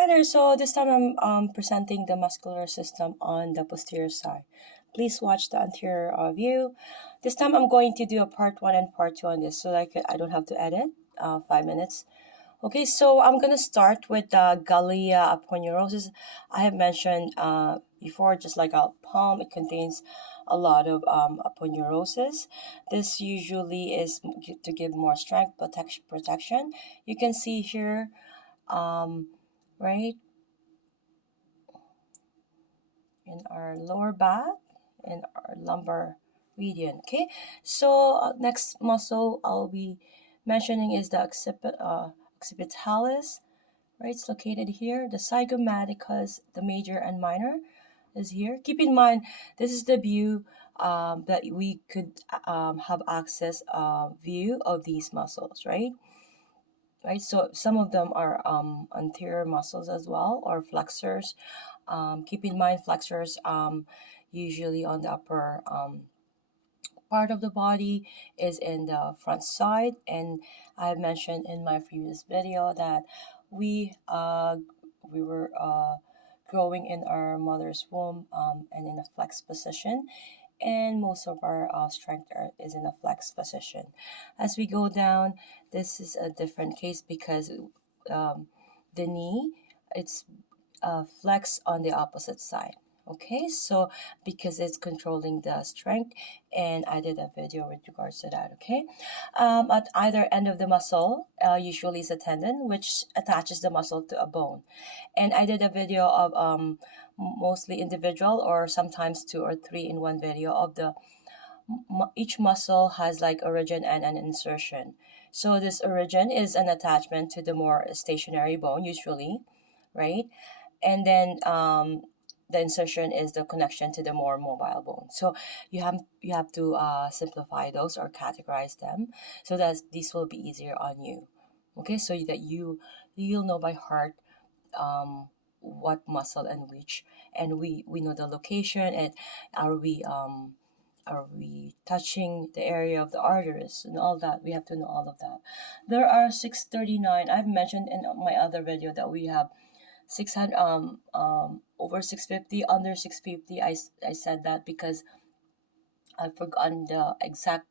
Hi there, so this time I'm presenting the muscular system on the posterior side. Please watch the anterior view. This time I'm going to do a part 1 and part 2 on this so that I don't have to edit 5 minutes. Okay, so I'm going to start with the Gallia aponeurosis. I have mentioned before, just like a palm, it contains a lot of aponeurosis. This usually is to give more strength, protection. You can see here, right, in our lower back and our lumbar region. Okay, so next muscle I'll be mentioning is the occipitalis. Right, it's located here. The zygomaticus, the major and minor, is here. Keep in mind, this is the view that we could have access view of these muscles, right? Right, so some of them are anterior muscles as well, or flexors. Keep in mind, flexors usually on the upper part of the body is in the front side, and I mentioned in my previous video that we were growing in our mother's womb and in a flex position, and most of our strength is in a flex position. As we go down, this is a different case because the knee, it's flex on the opposite side. Okay, so because it's controlling the strength, and I did a video with regards to that. Okay, at either end of the muscle, usually is a tendon which attaches the muscle to a bone, and I did a video of mostly individual or sometimes 2 or 3 in one video of the each muscle has like origin and an insertion. So this origin is an attachment to the more stationary bone usually, right? And then the insertion is the connection to the more mobile bone. So you have to simplify those or categorize them so that this will be easier on you. Okay, so that you'll know by heart what muscle and which, and we know the location, and are we touching the area of the arteries and all that. We have to know all of that. There are 639. I've mentioned in my other video that we have 600 over 650, under 650. I said that because I've forgotten the exact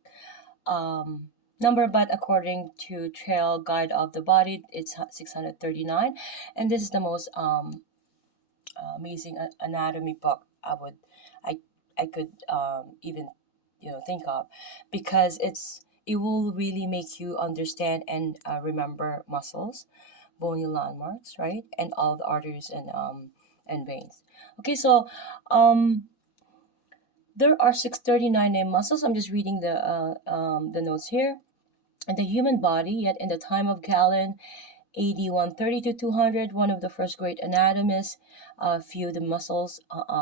number, but according to Trail Guide of the Body, it's 639, and this is the most amazing anatomy book I I could even think of, because it will really make you understand and remember muscles, bony landmarks, right, and all the arteries and veins. Okay, so there are 639 named muscles. I'm just reading the notes here. In the human body, yet in the time of Galen, AD 130 to 200, one of the first great anatomists, few the muscles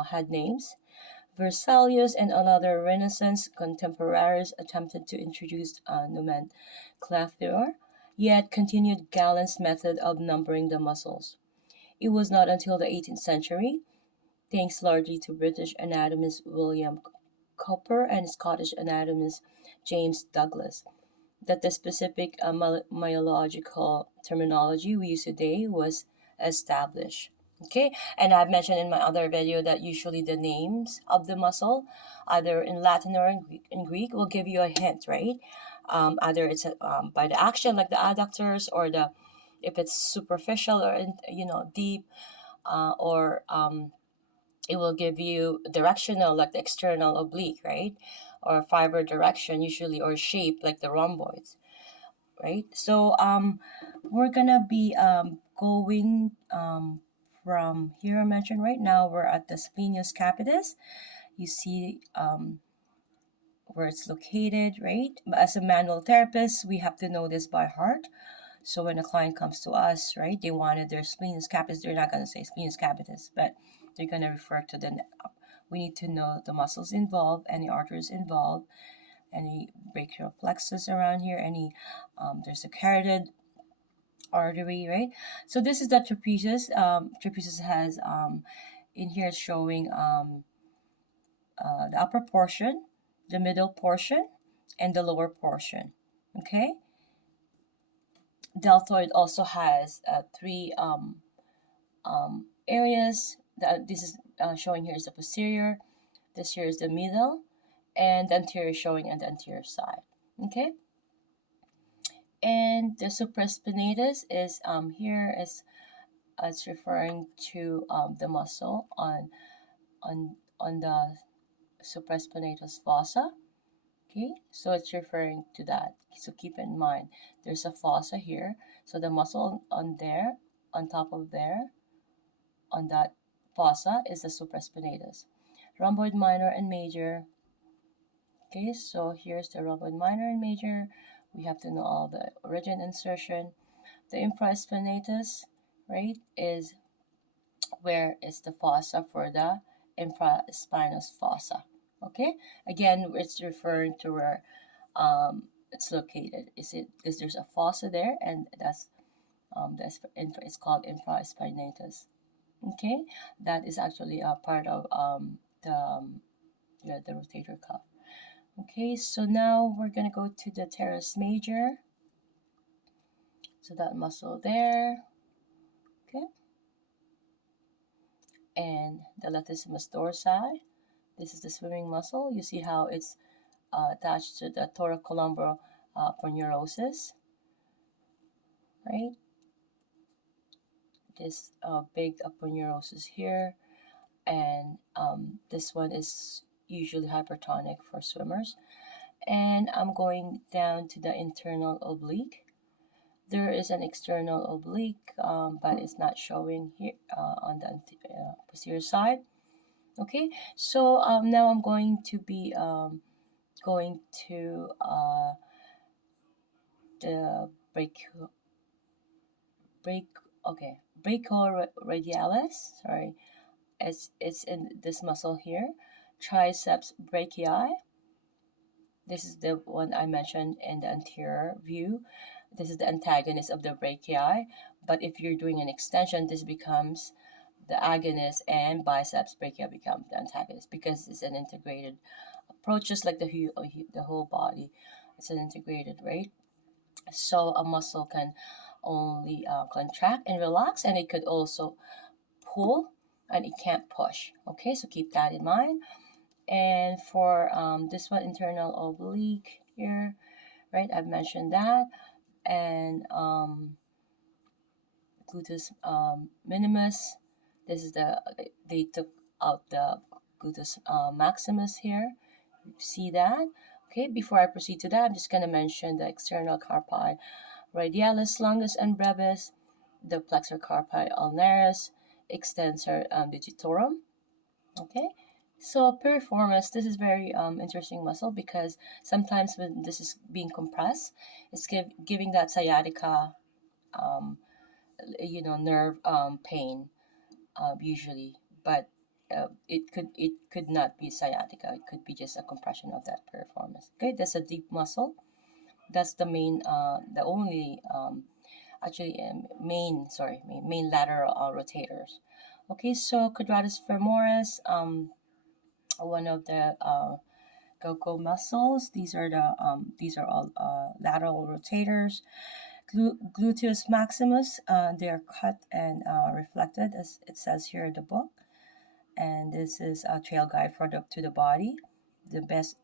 had names. Versalius and another Renaissance contemporaries attempted to introduce nomenclature, yet continued Galen's method of numbering the muscles. It was not until the 18th century, thanks largely to British anatomist William Cowper and Scottish anatomist James Douglas, that the specific myological terminology we use today was established. Okay, and I've mentioned in my other video that usually the names of the muscle, either in Latin or in Greek, will give you a hint, right? Either it's by the action, like the adductors, or the if it's superficial or deep, or it will give you directional, like the external oblique, right? Or fiber direction usually, or shape like the rhomboids, right? So we're gonna be going from here. I mentioned right now we're at the splenius capitis. You see where it's located, right? But as a manual therapist, we have to know this by heart. So when a client comes to us, right, they wanted their splenius capitis, they're not gonna say splenius capitis, but they're gonna refer to the. We need to know the muscles involved, any arteries involved, any brachial plexus around here, any there's a carotid artery, right? So this is the trapezius. Trapezius has in here it's showing the upper portion, the middle portion, and the lower portion. Okay. Deltoid also has 3 areas. This is showing here is the posterior. This here is the middle, and the anterior showing on the anterior side. Okay. And the supraspinatus is here is it's referring to the muscle on the supraspinatus fossa. Okay, so it's referring to that. So keep in mind, there's a fossa here. So the muscle on there, on top of there, on that fossa is the supraspinatus. Rhomboid minor and major. Okay, so here's the rhomboid minor and major. We have to know all the origin insertion. The infraspinatus, right, is where is the fossa for the infraspinous fossa. Okay, again, it's referring to where it's located. Is there's a fossa there, and that's it's called infraspinatus. Okay, that is actually a part of the rotator cuff. Okay, so now we're gonna go to the teres major. So that muscle there. Okay, and the latissimus dorsi. This is the swimming muscle. You see how it's attached to the thoracolumbar aponeurosis, right? This big aponeurosis here, and this one is usually hypertonic for swimmers. And I'm going down to the internal oblique. There is an external oblique, but it's not showing here on the posterior side. Okay, so now I'm going to be going to the brachioradialis. Sorry, it's in this muscle here, triceps brachii. This is the one I mentioned in the anterior view. This is the antagonist of the brachii, but if you're doing an extension, this becomes the agonist, and biceps brachii become the antagonist because it's an integrated approach, just like the whole body. It's an integrated, right? So a muscle can only contract and relax, and it could also pull, and it can't push. Okay, so keep that in mind. And for this one, internal oblique here, right? I've mentioned that. And gluteus minimus. This is they took out the gluteus maximus here. See that? Okay, before I proceed to that, I'm just going to mention the external carpi radialis, longus, and brevis, the flexor carpi ulnaris, extensor digitorum. Okay, so piriformis, this is very interesting muscle because sometimes when this is being compressed, it's giving that sciatica, nerve pain usually, but it could not be sciatica. It could be just a compression of that piriformis. Okay, that's a deep muscle. That's the main, the only main lateral rotators. Okay, so quadratus femoris, one of the go muscles. These are all lateral rotators. Gluteus maximus, they are cut and reflected, as it says here in the book. And this is a trail guide for to the body, the best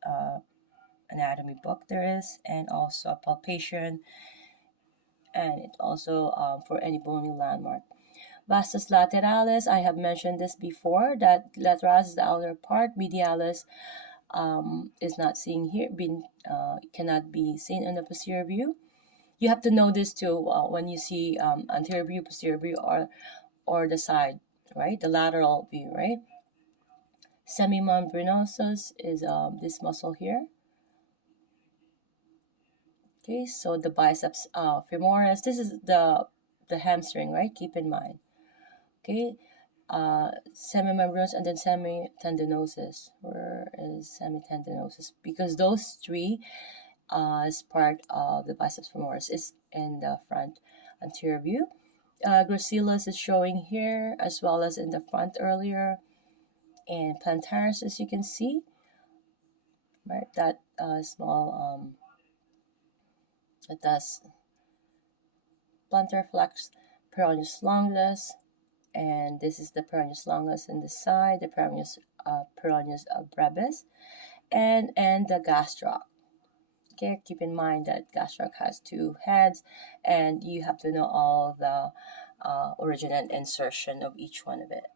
anatomy book there is, and also Palpation, and it also for any bony landmark. Vastus lateralis, I have mentioned this before, that lateralis is the outer part, medialis is not seen here, cannot be seen in the posterior view. You have to know this too when you see anterior view, posterior view, or the side, right? The lateral view, right? Semimembranosus is this muscle here. Okay, so the biceps femoris, this is the hamstring, right? Keep in mind. Okay, semimembranous and then semitendinosus. Where is semitendinosus? Because those three is part of the biceps femoris. Is in the front anterior view. Gracilis is showing here as well as in the front earlier. And plantaris, as you can see, right? That small that does plantar flex peroneus longus. And this is the peroneus longus in the side, the peroneus brevis, and the gastroc. Okay, keep in mind that gastroc has two heads, and you have to know all the origin and insertion of each one of it.